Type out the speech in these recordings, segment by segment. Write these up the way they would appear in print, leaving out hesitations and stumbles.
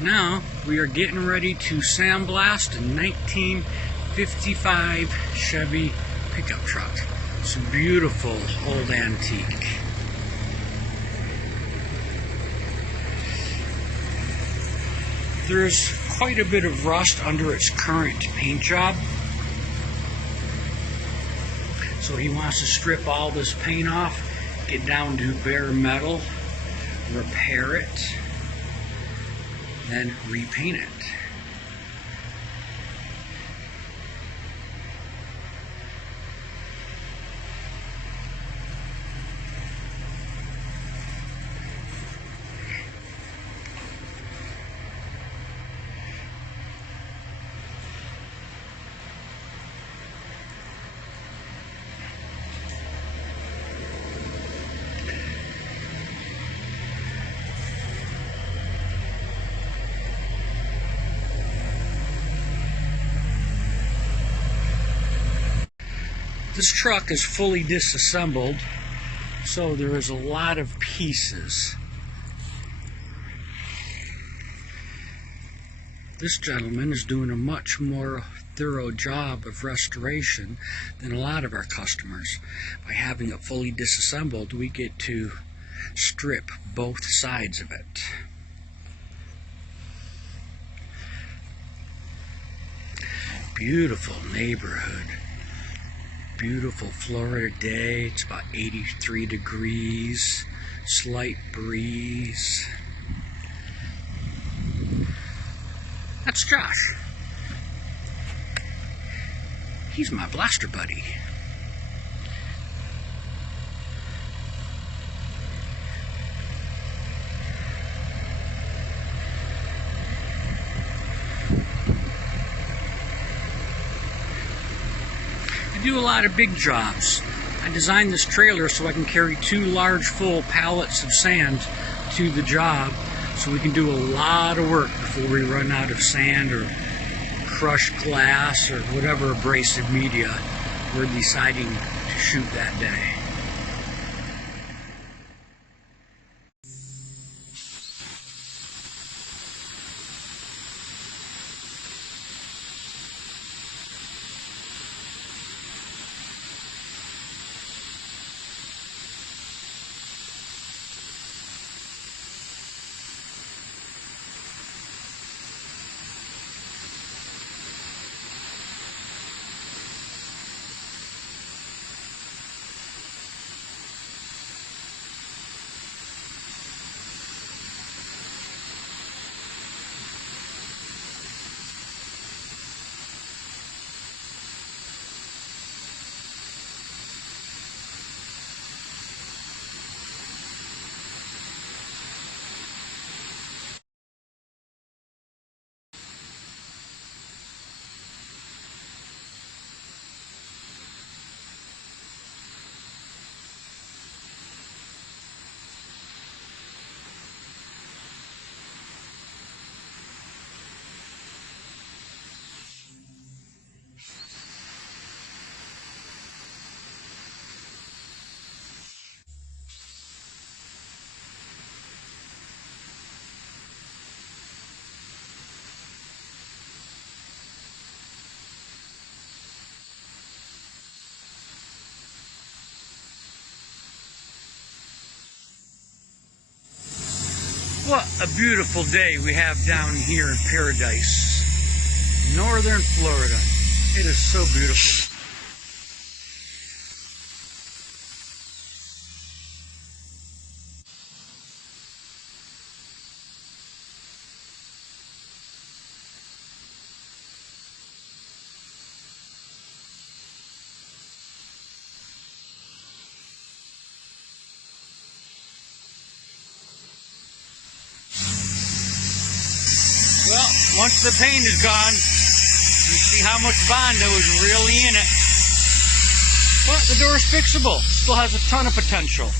Now we are getting ready to sandblast a 1955 Chevy Pickup Truck. It's a beautiful old antique. There's quite a bit of rust under its current paint job. So he wants to strip all this paint off, get down to bare metal, repair it, then repaint it. This truck is fully disassembled, so there is a lot of pieces. This gentleman is doing a much more thorough job of restoration than a lot of our customers. By having it fully disassembled, we get to strip both sides of it. Beautiful neighborhood. Beautiful Florida day. It's about 83 degrees, slight breeze. That's Josh. He's my blaster buddy. I do a lot of big jobs. I designed this trailer so I can carry 2 large full pallets of sand to the job, so we can do a lot of work before we run out of sand or crushed glass or whatever abrasive media we're deciding to shoot that day. What a beautiful day we have down here in Paradise, northern Florida. It is so beautiful. Well, once the paint is gone, you see how much Bondo is really in it. But the door is fixable. Still has a ton of potential.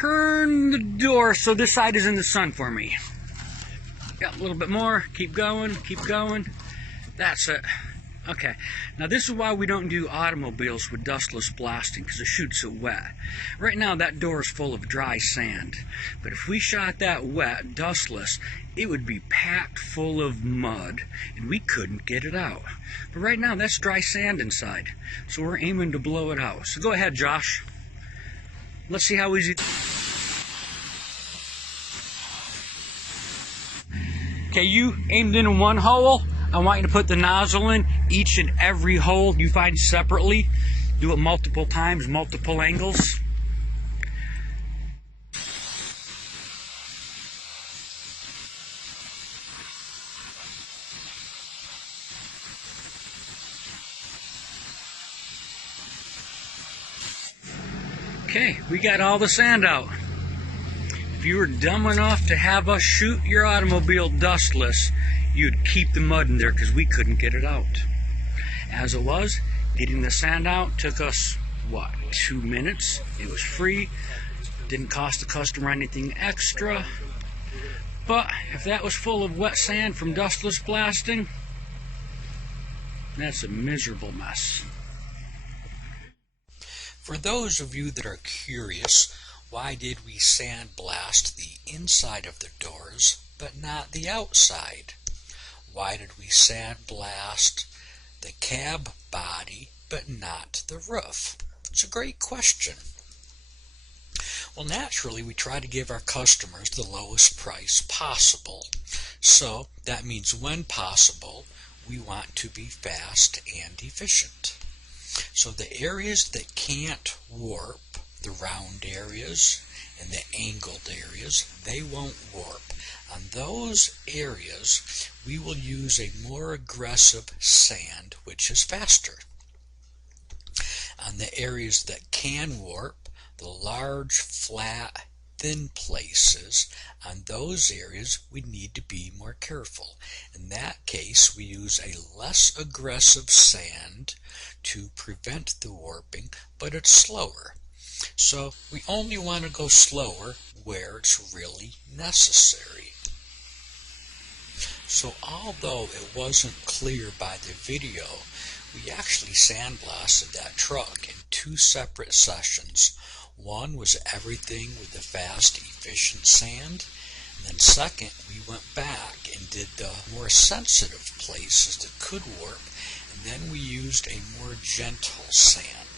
Turn the door so this side is in the sun for me. Got a little bit more. Keep going, keep going. That's it. Okay, now this is why we don't do automobiles with dustless blasting, because it shoots it wet. Right now that door is full of dry sand, but if we shot that wet, dustless, it would be packed full of mud, and we couldn't get it out. But right now that's dry sand inside, so we're aiming to blow it out. So go ahead, Josh. Let's see how easy... Okay, you aimed in one hole. I want you to put the nozzle in each and every hole you find separately. Do it multiple times, multiple angles. Okay, we got all the sand out. If you were dumb enough to have us shoot your automobile dustless, you'd keep the mud in there because we couldn't get it out. As it was, getting the sand out took us, what, 2 minutes? It was free, didn't cost the customer anything extra. But if that was full of wet sand from dustless blasting, that's a miserable mess. For those of you that are curious, why did we sandblast the inside of the doors but not the outside? Why did we sandblast the cab body but not the roof? It's a great question. Well, naturally, we try to give our customers the lowest price possible. So that means when possible, we want to be fast and efficient. So the areas that can't warp, the round areas and the angled areas, they won't warp. On those areas, we will use a more aggressive sand, which is faster. On the areas that can warp, the large, flat, thin places, on those areas we need to be more careful. In that case, we use a less aggressive sand to prevent the warping, but it's slower. So we only want to go slower where it's really necessary. So although it wasn't clear by the video, we actually sandblasted that truck in 2 separate sessions. One was everything with the fast, efficient sand, and then second, we went back and did the more sensitive places that could warp, and then we used a more gentle sand.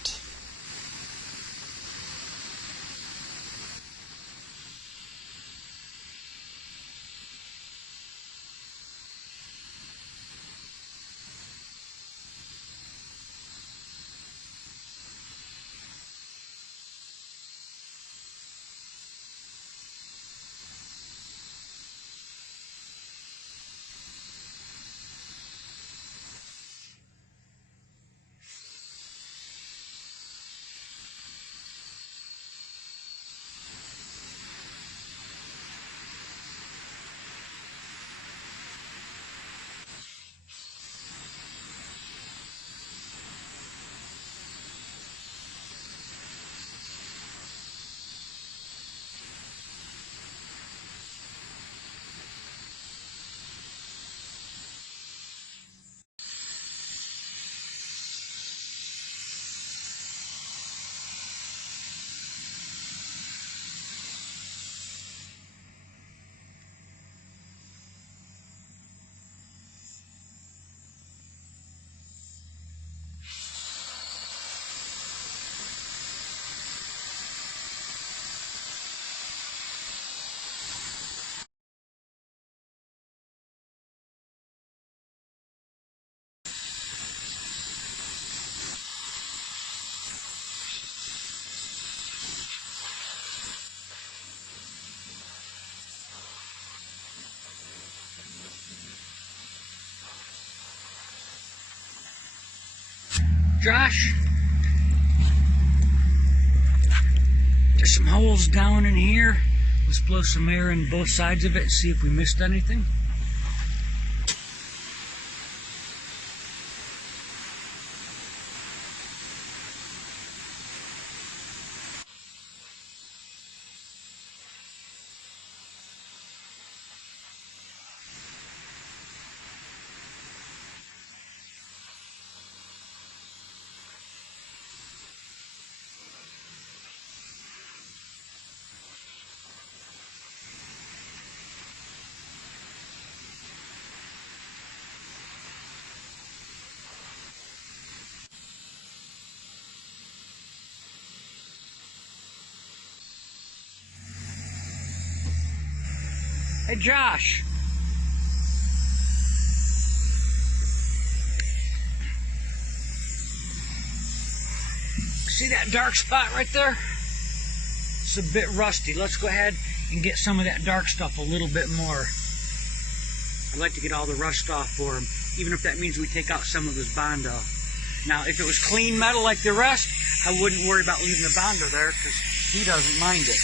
Josh, there's some holes down in here. Let's blow some air in both sides of it and see if we missed anything. Hey, Josh. See that dark spot right there? It's a bit rusty. Let's go ahead and get some of that dark stuff a little bit more. I'd like to get all the rust off for him, even if that means we take out some of his Bondo. Now, if it was clean metal like the rest, I wouldn't worry about leaving the Bondo there because he doesn't mind it.